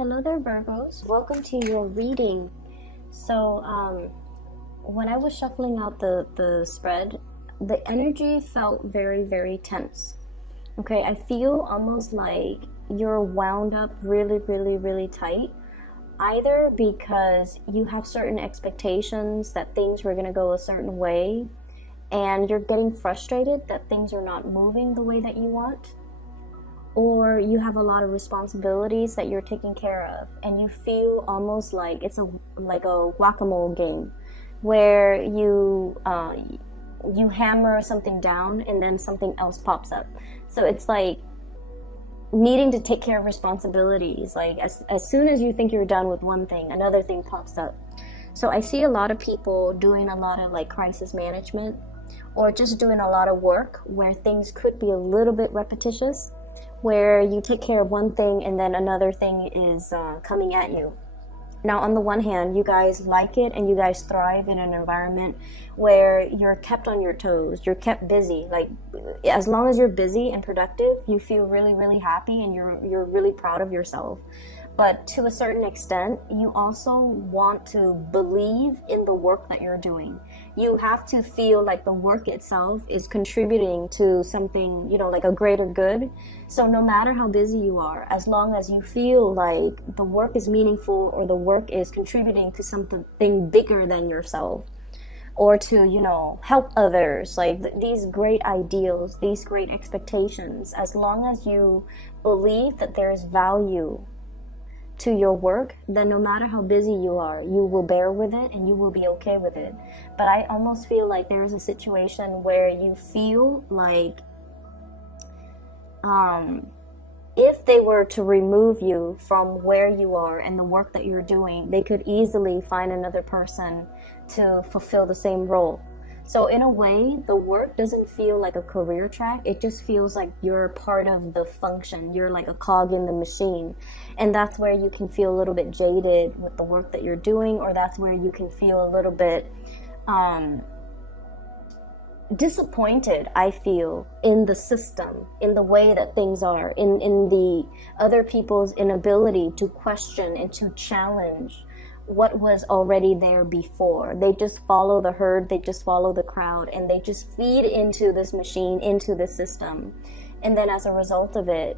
Hello there, Virgos. Welcome to your reading. So, when I was shuffling out the spread, the energy felt very, very tense. Okay, I feel almost like you're wound up really, really, really tight, either because you have certain expectations that things were going to go a certain way, and you're getting frustrated that things are not moving the way that you want, or you have a lot of responsibilities that you're taking care of, and you feel almost like it's like a whack-a-mole game where you hammer something down and then something else pops up. So it's like needing to take care of responsibilities. Like as soon as you think you're done with one thing, another thing pops up. So I see a lot of people doing a lot of like crisis management, or just doing a lot of work where things could be a little bit repetitious, where you take care of one thing and then another thing is coming at you. Now, on the one hand, you guys like it and you guys thrive in an environment where you're kept on your toes, you're kept busy. Like, as long as you're busy and productive, you feel really, really happy and you're really proud of yourself. But to a certain extent, you also want to believe in the work that you're doing. You have to feel like the work itself is contributing to something, like a greater good. So no matter how busy you are, as long as you feel like the work is meaningful or the work is contributing to something bigger than yourself, or to, help others, like these great ideals, these great expectations, as long as you believe that there is value to your work, then no matter how busy you are, you will bear with it and you will be okay with it. But I almost feel like there is a situation where you feel like if they were to remove you from where you are and the work that you're doing, they could easily find another person to fulfill the same role. So in a way, the work doesn't feel like a career track. It just feels like you're part of the function. You're like a cog in the machine. And that's where you can feel a little bit jaded with the work that you're doing, or that's where you can feel a little bit disappointed, I feel, in the system, in the way that things are, in the other people's inability to question and to challenge what was already there before. They just follow the herd, they just follow the crowd, and they just feed into this machine, into the system. And then as a result of it,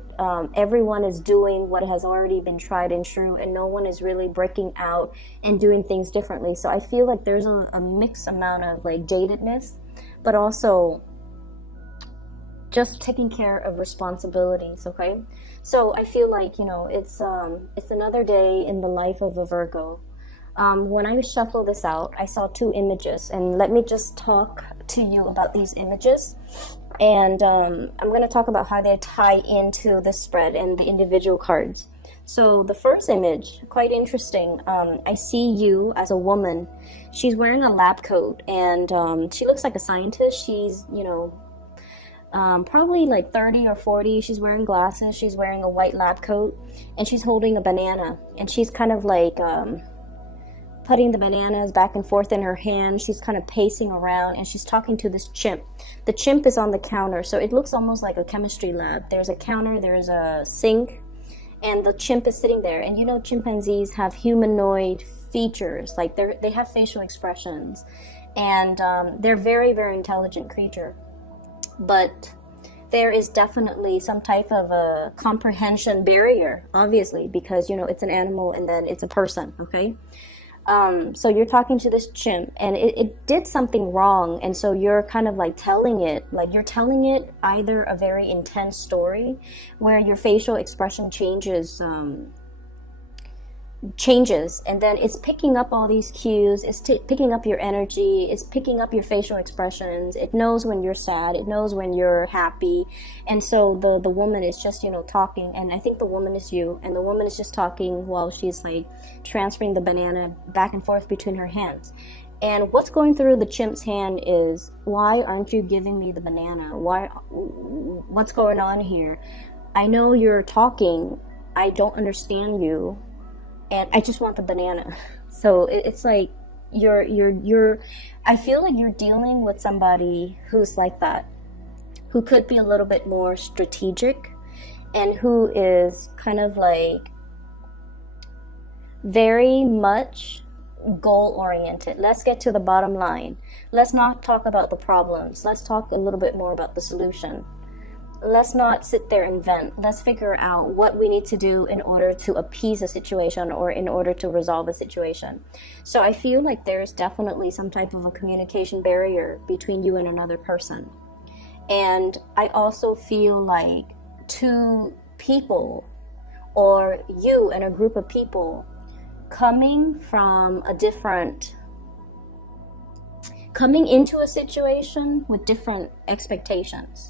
everyone is doing what has already been tried and true, and no one is really breaking out and doing things differently. So I feel like there's a mixed amount of like jadedness, but also just taking care of responsibilities, okay? So I feel like, it's another day in the life of a Virgo. When I shuffle this out, I saw two images, and let me just talk to you about these images. And I'm going to talk about how they tie into the spread and the individual cards. So the first image, quite interesting. I see you as a woman. She's wearing a lab coat, and she looks like a scientist. She's, probably like 30 or 40. She's wearing glasses. She's wearing a white lab coat, and she's holding a banana. And she's kind of like putting the bananas back and forth in her hand. She's kind of pacing around, and she's talking to this chimp. The chimp is on the counter, so it looks almost like a chemistry lab. There's a counter, there's a sink, and the chimp is sitting there. And chimpanzees have humanoid features, like they have facial expressions, and they're very, very intelligent creature. But there is definitely some type of a comprehension barrier, obviously, because it's an animal and then it's a person, okay? So you're talking to this chimp, and it did something wrong, and so you're kind of like telling it either a very intense story where your facial expression changes, and then it's picking up all these cues. It's picking up your energy, it's picking up your facial expressions. It knows when you're sad, it knows when you're happy. And so the woman is just talking, and I think the woman is you, and the woman is just talking while she's like transferring the banana back and forth between her hands. And what's going through the chimp's hand is, why aren't you giving me the banana? What's going on here? I know you're talking, I don't understand you, and I just want the banana. So it's like I feel like you're dealing with somebody who's like that, who could be a little bit more strategic, and who is kind of like very much goal oriented. Let's get to the bottom line. Let's not talk about the problems. Let's talk a little bit more about the solution. Let's not sit there and vent. Let's figure out what we need to do in order to appease a situation or in order to resolve a situation. So I feel like there's definitely some type of a communication barrier between you and another person. And I also feel like two people, or you and a group of people, coming into a situation with different expectations.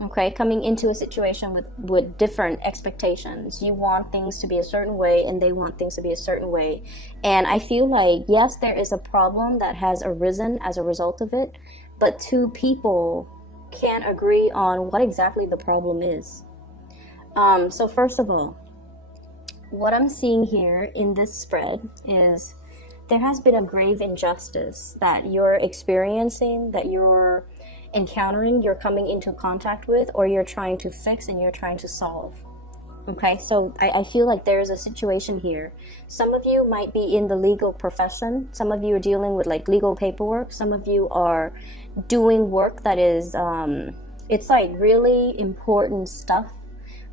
Okay, coming into a situation with different expectations. You want things to be a certain way and they want things to be a certain way. And I feel like, yes, there is a problem that has arisen as a result of it, but two people can't agree on what exactly the problem is. So first of all, what I'm seeing here in this spread is there has been a grave injustice that you're experiencing, that you're encountering, you're coming into contact with, or you're trying to fix and you're trying to solve. Okay, so I feel like there's a situation here. Some of you might be in the legal profession. Some of you are dealing with like legal paperwork. Some of you are doing work that is, it's like really important stuff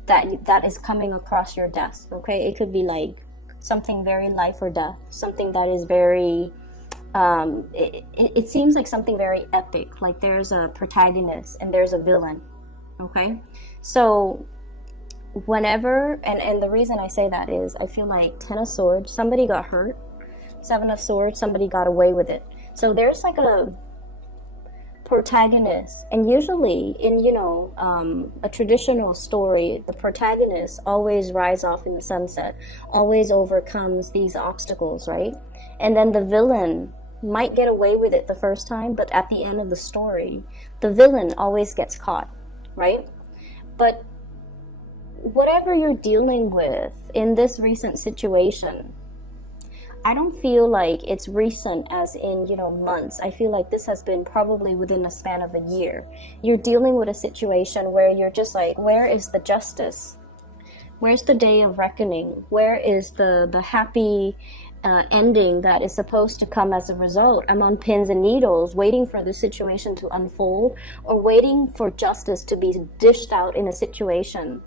that is coming across your desk. Okay, it could be like something very life or death, something that is very, it seems like something very epic, like there's a protagonist and there's a villain. Okay, so whenever, and the reason I say that is I feel like 10 of Swords, somebody got hurt. 7 of Swords, somebody got away with it. So there's like a protagonist, and usually in a traditional story, the protagonist always rise off in the sunset, always overcomes these obstacles, right? And then the villain might get away with it the first time, but at the end of the story, the villain always gets caught, right? But whatever you're dealing with in this recent situation, I don't feel like it's recent as in, months. I feel like this has been probably within a span of a year. You're dealing with a situation where you're just like, where is the justice? Where's the day of reckoning? Where is the happy ending that is supposed to come as a result? I'm on pins and needles waiting for the situation to unfold, or waiting for justice to be dished out in a situation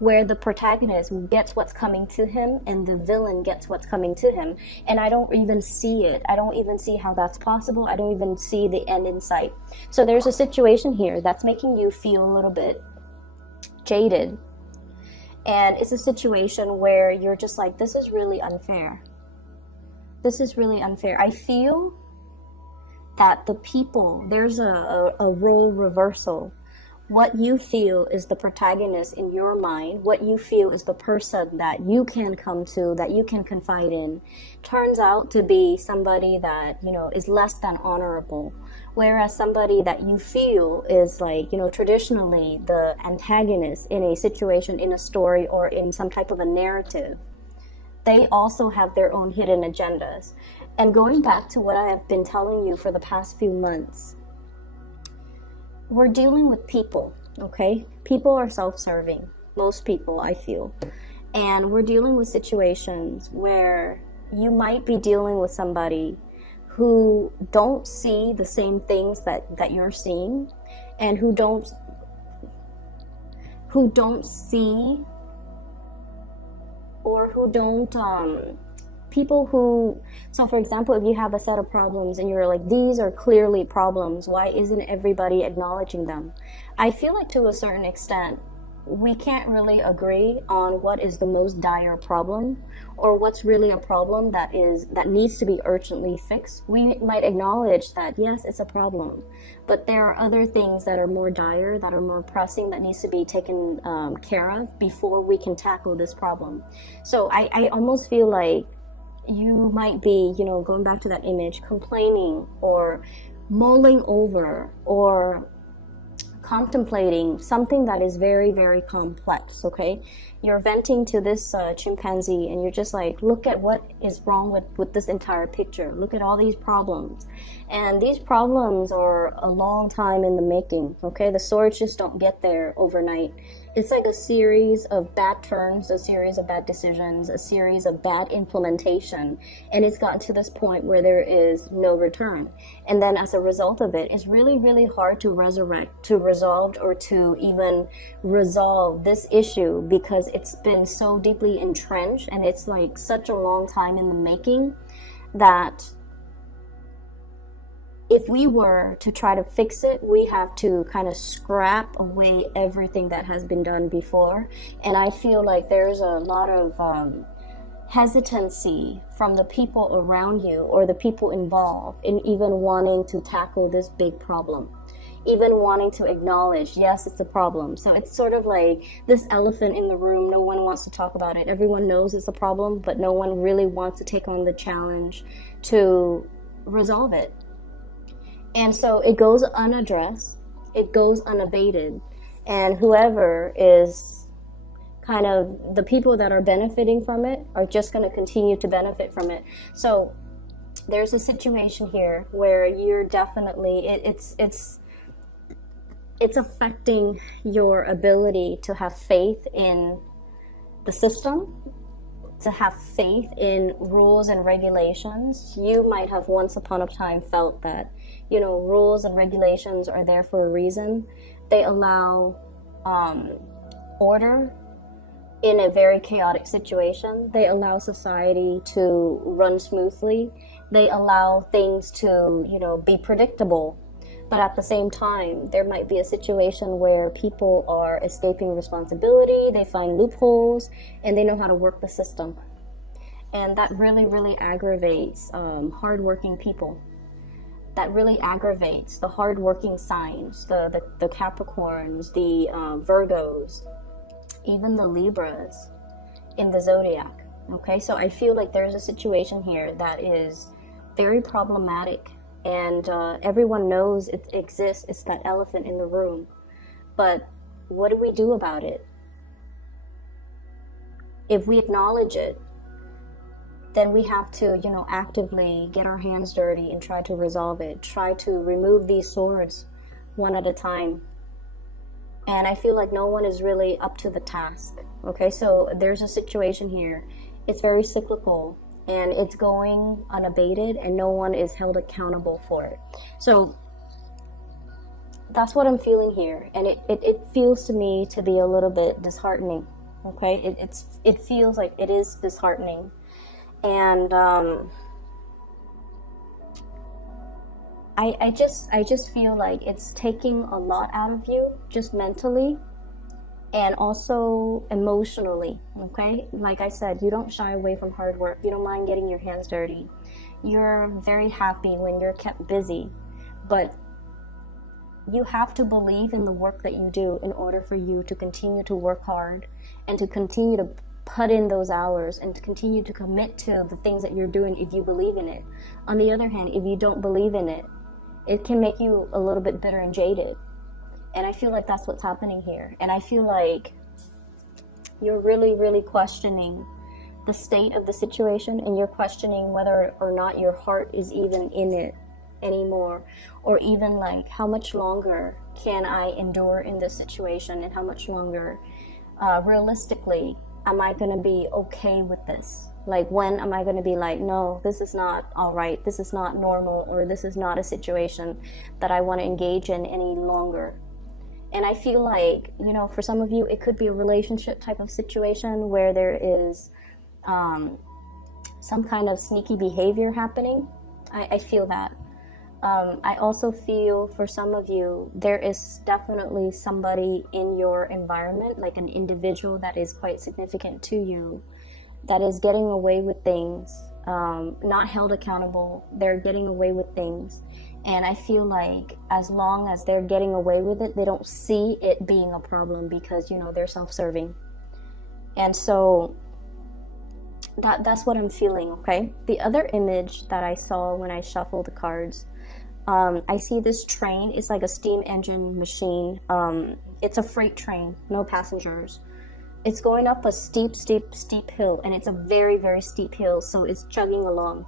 where the protagonist gets what's coming to him and the villain gets what's coming to him. And I don't even see it. I don't even see how that's possible. I don't even see the end in sight. So there's a situation here that's making you feel a little bit jaded. And it's a situation where you're just like, this is really unfair. This is really unfair. I feel that the people, there's a role reversal. What you feel is the protagonist in your mind, what you feel is the person that you can come to, that you can confide in, turns out to be somebody that, is less than honorable. Whereas somebody that you feel is like, traditionally the antagonist in a situation, in a story, or in some type of a narrative, they also have their own hidden agendas. And going back to what I have been telling you for the past few months, we're dealing with people, okay? People are self-serving, most people, I feel. And we're dealing with situations where you might be dealing with somebody who don't see the same things that you're seeing, and who don't see, or who don't, people who, so for example, if you have a set of problems and you're like, these are clearly problems, why isn't everybody acknowledging them? I feel like to a certain extent, we can't really agree on what is the most dire problem, or what's really a problem that needs to be urgently fixed. We might acknowledge that, yes, it's a problem, but there are other things that are more dire, that are more pressing, that needs to be taken care of before we can tackle this problem. So I almost feel like you might be, going back to that image, complaining or mulling over or contemplating something that is very, very complex, okay? You're venting to this chimpanzee, and you're just like, look at what is wrong with this entire picture. Look at all these problems. And these problems are a long time in the making, okay? The swords just don't get there overnight. it's like a series of bad turns, a series of bad decisions, a series of bad implementation, and it's gotten to this point where there is no return. And then as a result of it, it's really, really hard to resolve, or to even resolve this issue, because it's been so deeply entrenched, and it's like such a long time in the making, that if we were to try to fix it, we have to kind of scrap away everything that has been done before. And I feel like there's a lot of hesitancy from the people around you, or the people involved, in even wanting to tackle this big problem, even wanting to acknowledge, yes, it's a problem. So it's sort of like this elephant in the room. No one wants to talk about it. Everyone knows it's a problem, but no one really wants to take on the challenge to resolve it. And so it goes unaddressed, it goes unabated, and whoever is kind of the people that are benefiting from it are just going to continue to benefit from it. So there's a situation here where you're definitely, it's affecting your ability to have faith in the system, to have faith in rules and regulations. You might have once upon a time felt that, rules and regulations are there for a reason. They allow order in a very chaotic situation. They allow society to run smoothly. They allow things to, be predictable. But at the same time, there might be a situation where people are escaping responsibility, they find loopholes, and they know how to work the system. And that really, really aggravates hardworking people. That really aggravates the hardworking signs, the Capricorns, the Virgos, even the Libras in the zodiac. Okay, so I feel like there's a situation here that is very problematic. And everyone knows it exists. It's that elephant in the room. But what do we do about it? If we acknowledge it, then we have to, actively get our hands dirty and try to resolve it. Try to remove these swords one at a time. And I feel like no one is really up to the task. Okay, so there's a situation here. It's very cyclical. And it's going unabated, and no one is held accountable for it. So that's what I'm feeling here, and it feels to me to be a little bit disheartening. Okay, it feels like it is disheartening, and I just feel like it's taking a lot out of you, just mentally. And also emotionally, okay? Like I said, you don't shy away from hard work. You don't mind getting your hands dirty. You're very happy when you're kept busy. But you have to believe in the work that you do in order for you to continue to work hard and to continue to put in those hours and to continue to commit to the things that you're doing if you believe in it. On the other hand, if you don't believe in it, it can make you a little bit bitter and jaded. And I feel like that's what's happening here. And I feel like you're really, really questioning the state of the situation, and you're questioning whether or not your heart is even in it anymore, or even like, how much longer can I endure in this situation, and how much longer realistically am I going to be okay with this? Like, when am I going to be like, no, this is not all right, this is not normal, or this is not a situation that I want to engage in any longer? And I feel like, for some of you, it could be a relationship type of situation where there is some kind of sneaky behavior happening. I feel that. I also feel for some of you, there is definitely somebody in your environment, like an individual that is quite significant to you, that is getting away with things, not held accountable. They're getting away with things. And I feel like as long as they're getting away with it, they don't see it being a problem because, they're self-serving. And so that's what I'm feeling, okay? The other image that I saw when I shuffled the cards, I see this train. It's like a steam engine machine. It's a freight train, no passengers. It's going up a steep hill, and it's a very, very steep hill, so it's chugging along.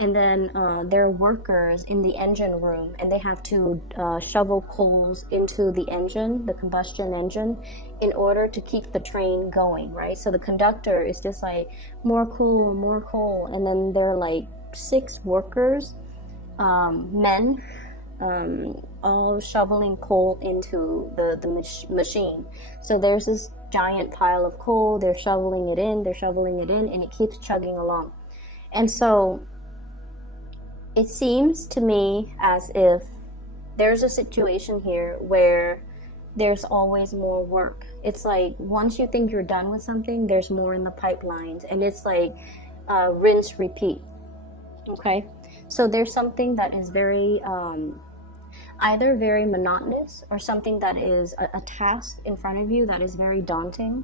and then there are workers in the engine room, and they have to shovel coals into the engine, the combustion engine, in order to keep the train going, right? So the conductor is just like, more coal, and then there are like 6 workers, men, all shoveling coal into the machine. So there's this giant pile of coal, they're shoveling it in, and it keeps chugging along. And so it seems to me as if there's a situation here where there's always more work. It's like once you think you're done with something, there's more in the pipelines, and it's like rinse, repeat. Okay, so there's something that is very either very monotonous, or something that is a task in front of you that is very daunting,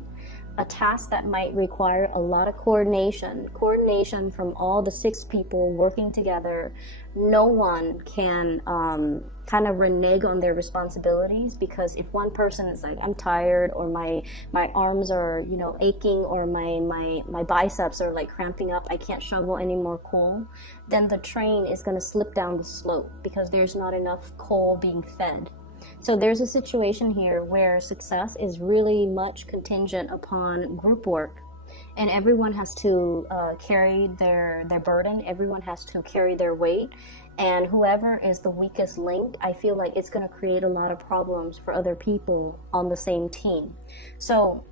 a task that might require a lot of coordination from all the 6 people working together. No one can kind of renege on their responsibilities, because if one person is like, I'm tired, or my arms are, you know, aching, or my biceps are like cramping up, I can't shovel any more coal, then the train is going to slip down the slope because there's not enough coal being fed. So there's a situation here where success is really much contingent upon group work, and everyone has to carry their burden, everyone has to carry their weight, and whoever is the weakest link, I feel like it's going to create a lot of problems for other people on the same team. So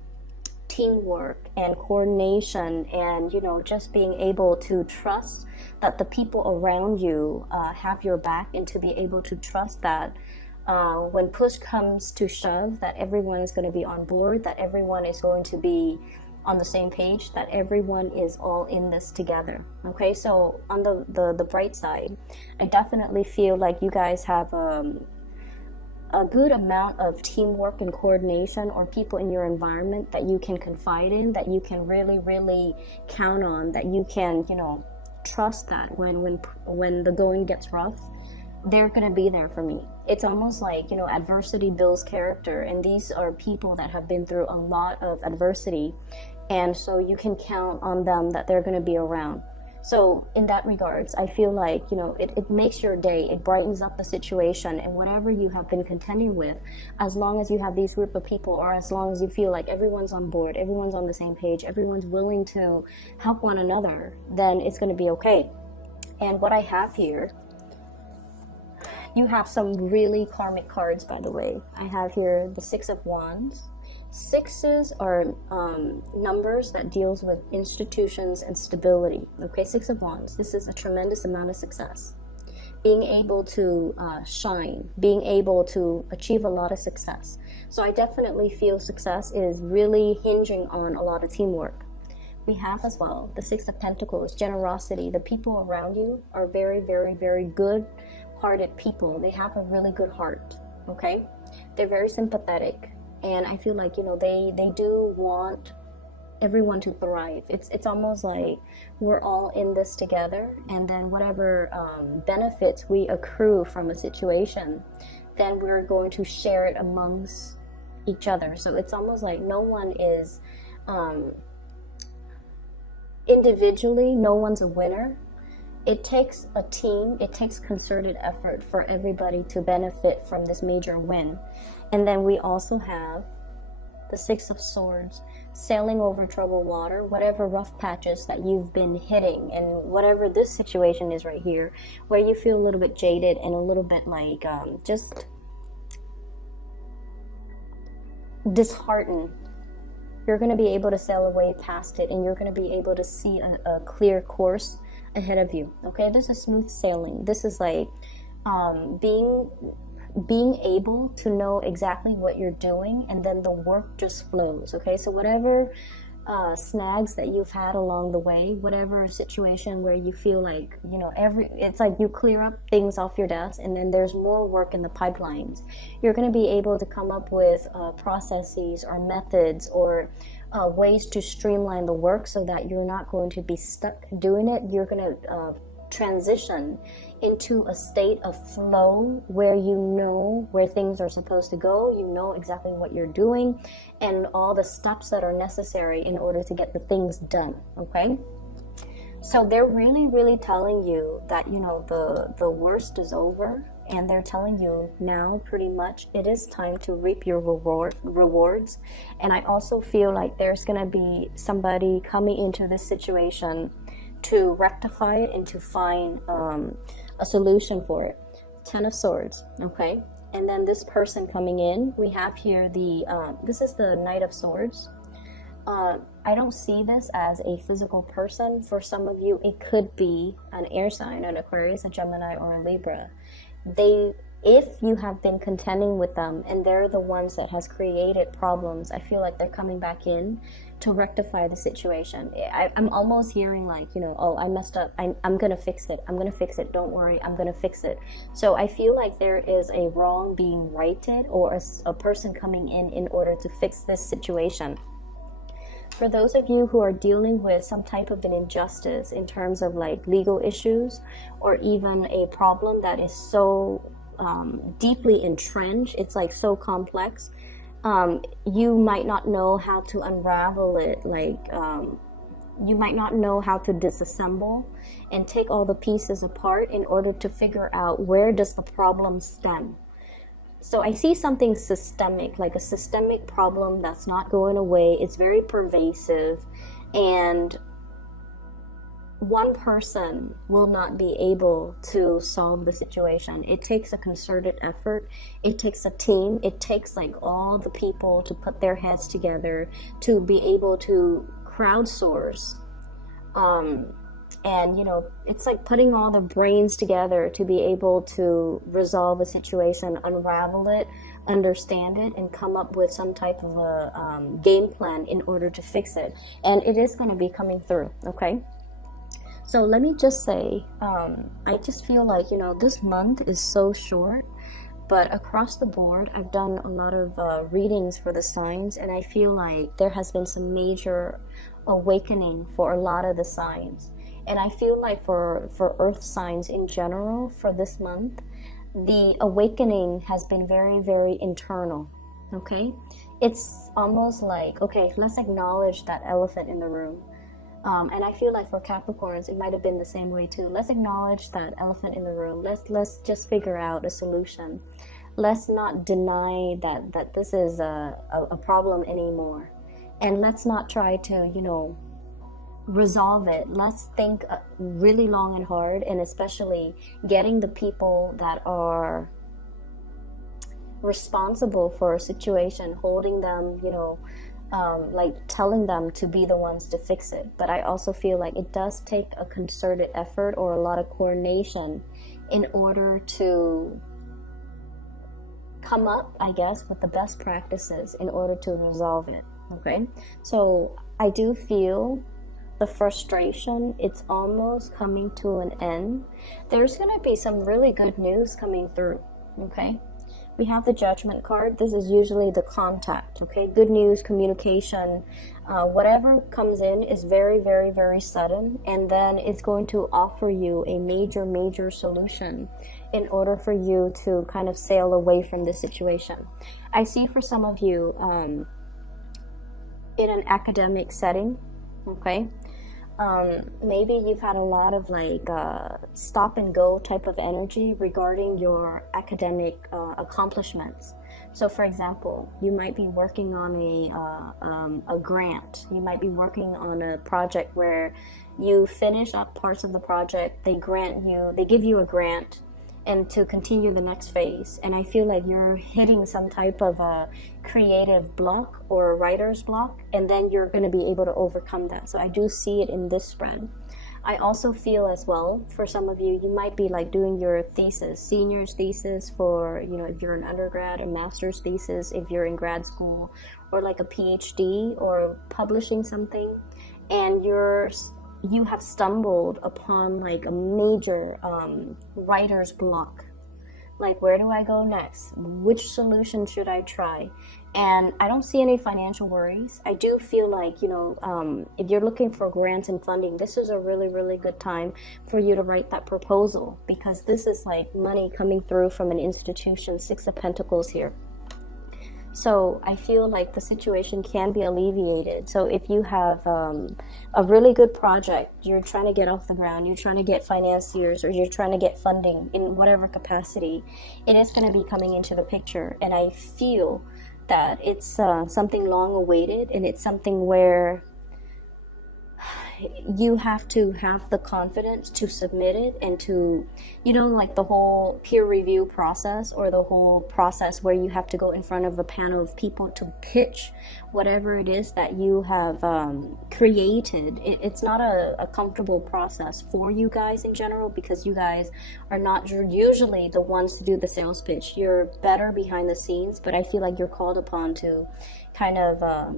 teamwork and coordination, and, you know, just being able to trust that the people around you have your back, and to be able to trust that when push comes to shove, that everyone is going to be on board, that everyone is going to be on the same page, that everyone is all in this together. Okay, so on the bright side, I definitely feel like you guys have a good amount of teamwork and coordination, or people in your environment that you can confide in, that you can really count on, that you can, you know, trust that when the going gets rough, they're going to be there for me. It's almost like, you know, adversity builds character, and these are people that have been through a lot of adversity, and so you can count on them, that they're going to be around. So in that regards, I feel like, you know, it makes your day, it brightens up the situation, and whatever you have been contending with, as long as you have these group of people, or as long as you feel like everyone's on board, everyone's on the same page, everyone's willing to help one another, then it's going to be okay. And what I have here, you have some really karmic cards, by the way. I have here the 6 of Wands. 6s are numbers that deals with institutions and stability. Okay, 6 of Wands. This is a tremendous amount of success. Being able to shine, being able to achieve a lot of success. So I definitely feel success is really hinging on a lot of teamwork. We have as well the 6 of Pentacles, generosity. The people around you are very good-hearted people. They have a really good heart, okay? They're very sympathetic, and I feel like, you know, they do want everyone to thrive. It's almost like we're all in this together, and then whatever benefits we accrue from a situation, then we're going to share it amongst each other. So it's almost like no one is individually, no one's a winner. It takes a team, it takes concerted effort for everybody to benefit from this major win. And then we also have the 6 of Swords, sailing over troubled water, whatever rough patches that you've been hitting, and whatever this situation is right here, where you feel a little bit jaded and a little bit like just disheartened. You're going to be able to sail away past it, and you're going to be able to see a clear course ahead of you. Okay, this is smooth sailing. This is like being able to know exactly what you're doing, and then the work just flows. Okay, so whatever snags that you've had along the way, whatever situation where you feel like, you know, it's like you clear up things off your desk, and then there's more work in the pipelines. You're going to be able to come up with processes or methods or ways to streamline the work, so that you're not going to be stuck doing it. You're going to transition into a state of flow where you know where things are supposed to go, you know exactly what you're doing, and all the steps that are necessary in order to get the things done. Okay, So they're really, really telling you that, you know, the worst is over, and they're telling you now pretty much it is time to reap your rewards. And I also feel like there's going to be somebody coming into this situation to rectify it and to find a solution for it. 10 of Swords, okay? And then this person coming in, we have here this is the Knight of Swords. I don't see this as a physical person. For some of you, it could be an air sign, an Aquarius, a Gemini, or a Libra. If you have been contending with them and they're the ones that has created problems, I feel like they're coming back in to rectify the situation. I'm almost hearing like, you know, oh, I messed up. I'm going to fix it. I'm going to fix it. Don't worry. I'm going to fix it. So I feel like there is a wrong being righted, or a person coming in order to fix this situation. For those of you who are dealing with some type of an injustice in terms of like legal issues, or even a problem that is so deeply entrenched, it's like so complex, you might not know how to unravel it. Like you might not know how to disassemble and take all the pieces apart in order to figure out where does the problem stem. So I see something systemic, like a systemic problem that's not going away. It's very pervasive, and one person will not be able to solve the situation. It takes a concerted effort. It takes a team. It takes like all the people to put their heads together to be able to crowdsource. And, you know, it's like putting all the brains together to be able to resolve a situation, unravel it, understand it, and come up with some type of a game plan in order to fix it. And it is going to be coming through, okay? So let me just say, I just feel like, you know, this month is so short, but across the board, I've done a lot of readings for the signs, and I feel like there has been some major awakening for a lot of the signs. And I feel like for earth signs in general, for this month, the awakening has been very, very internal, okay? It's almost like, okay, let's acknowledge that elephant in the room. And I feel like for Capricorns, it might have been the same way too. Let's acknowledge that elephant in the room. Let's just figure out a solution. Let's not deny that this is a problem anymore. And let's not try to, you know, resolve it. Let's think really long and hard, and especially getting the people that are responsible for a situation, holding them, you know, like telling them to be the ones to fix it. But I also feel like it does take a concerted effort or a lot of coordination in order to come up, I guess, with the best practices in order to resolve it, okay? So I do feel the frustration, it's almost coming to an end. There's going to be some really good news coming through, okay? We have the Judgment card. This is usually the contact, okay? Good news, communication, whatever comes in is very, very, very sudden, and then it's going to offer you a major, major solution in order for you to kind of sail away from this situation. I see for some of you in an academic setting, okay? Maybe you've had a lot of like stop and go type of energy regarding your academic accomplishments. So for example, you might be working on a grant. You might be working on a project where you finish up parts of the project. They give you a grant and to continue the next phase. And I feel like you're hitting some type of a creative block or a writer's block, and then you're going to be able to overcome that. So I do see it in this spread. I also feel as well, for some of you, you might be like doing your thesis, senior's thesis for, you know, if you're an undergrad, a master's thesis, if you're in grad school, or like a PhD, or publishing something, and you have stumbled upon like a major writer's block. Like, where do I go next? Which solution should I try? And I don't see any financial worries. I do feel like, you know, if you're looking for grants and funding, this is a really, really good time for you to write that proposal, because this is like money coming through from an institution. 6 of Pentacles here. So I feel like the situation can be alleviated. So if you have a really good project, you're trying to get off the ground, you're trying to get financiers, or you're trying to get funding in whatever capacity, it is going to be coming into the picture. And I feel that it's something long awaited, and it's something where you have to have the confidence to submit it, and to, you know, like the whole peer review process, or the whole process where you have to go in front of a panel of people to pitch whatever it is that you have created. It's not a comfortable process for you guys in general, because you guys are not usually the ones to do the sales pitch. You're better behind the scenes, but I feel like you're called upon to kind of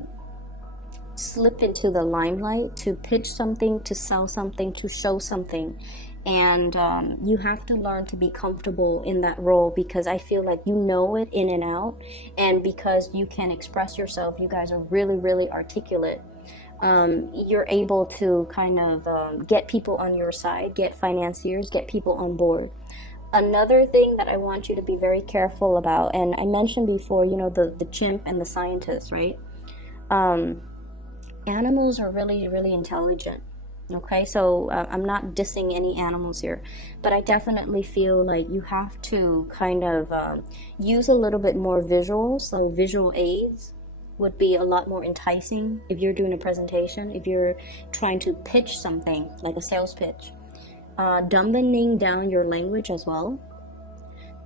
slip into the limelight, to pitch something, to sell something, to show something. And you have to learn to be comfortable in that role, because I feel like you know it in and out, and because you can express yourself, you guys are really, really articulate. You're able to kind of get people on your side, get financiers, get people on board. Another thing that I want you to be very careful about, and I mentioned before, you know, the chimp and the scientist, right? Animals are really, really intelligent. Okay, so I'm not dissing any animals here, but I definitely feel like you have to kind of use a little bit more visuals. So visual aids would be a lot more enticing if you're doing a presentation, if you're trying to pitch something like a sales pitch. Dumbing down your language as well,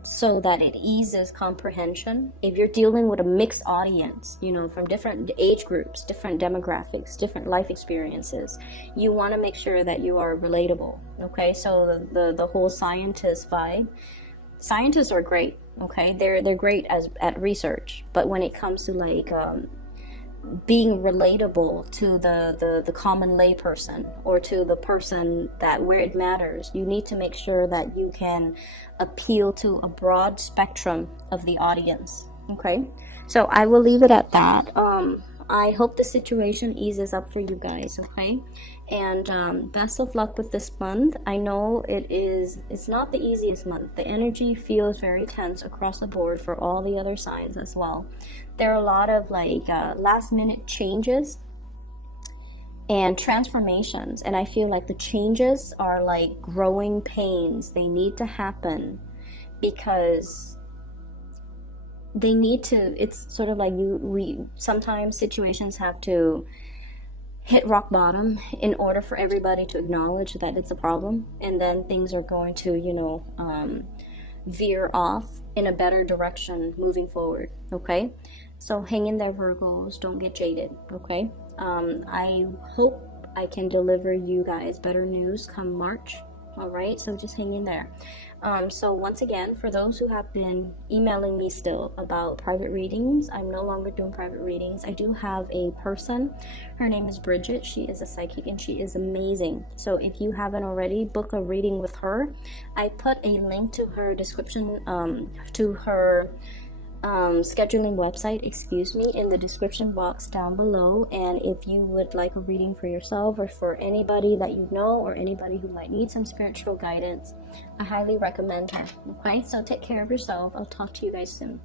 so that it eases comprehension. If you're dealing with a mixed audience, you know, from different age groups, different demographics, different life experiences, you want to make sure that you are relatable. Okay, so the whole scientist vibe, scientists are great. Okay, they're great at research, but when it comes to like being relatable to the common layperson, or to the person that where it matters, you need to make sure that you can appeal to a broad spectrum of the audience. Okay, so I will leave it at that. I hope the situation eases up for you guys. Okay, and best of luck with this month. I know it's not the easiest month. The energy feels very tense across the board for all the other signs as well. There are a lot of like last minute changes and transformations, and I feel like the changes are like growing pains. They need to happen because they need to. It's sort of like we sometimes situations have to hit rock bottom in order for everybody to acknowledge that it's a problem, and then things are going to, you know, veer off in a better direction moving forward. Okay, so hang in there, Virgos. Don't get jaded. Okay, I hope I can deliver you guys better news come March. All right, so just hang in there. So once again, for those who have been emailing me still about private readings, I'm no longer doing private readings. I do have a person. Her name is Bridget. She is a psychic and she is amazing. So if you haven't already, book a reading with her. I put a link to her description, to her scheduling website, in the description box down below. And if you would like a reading for yourself, or for anybody that you know, or anybody who might need some spiritual guidance, I highly recommend her. Okay, so take care of yourself. I'll talk to you guys soon.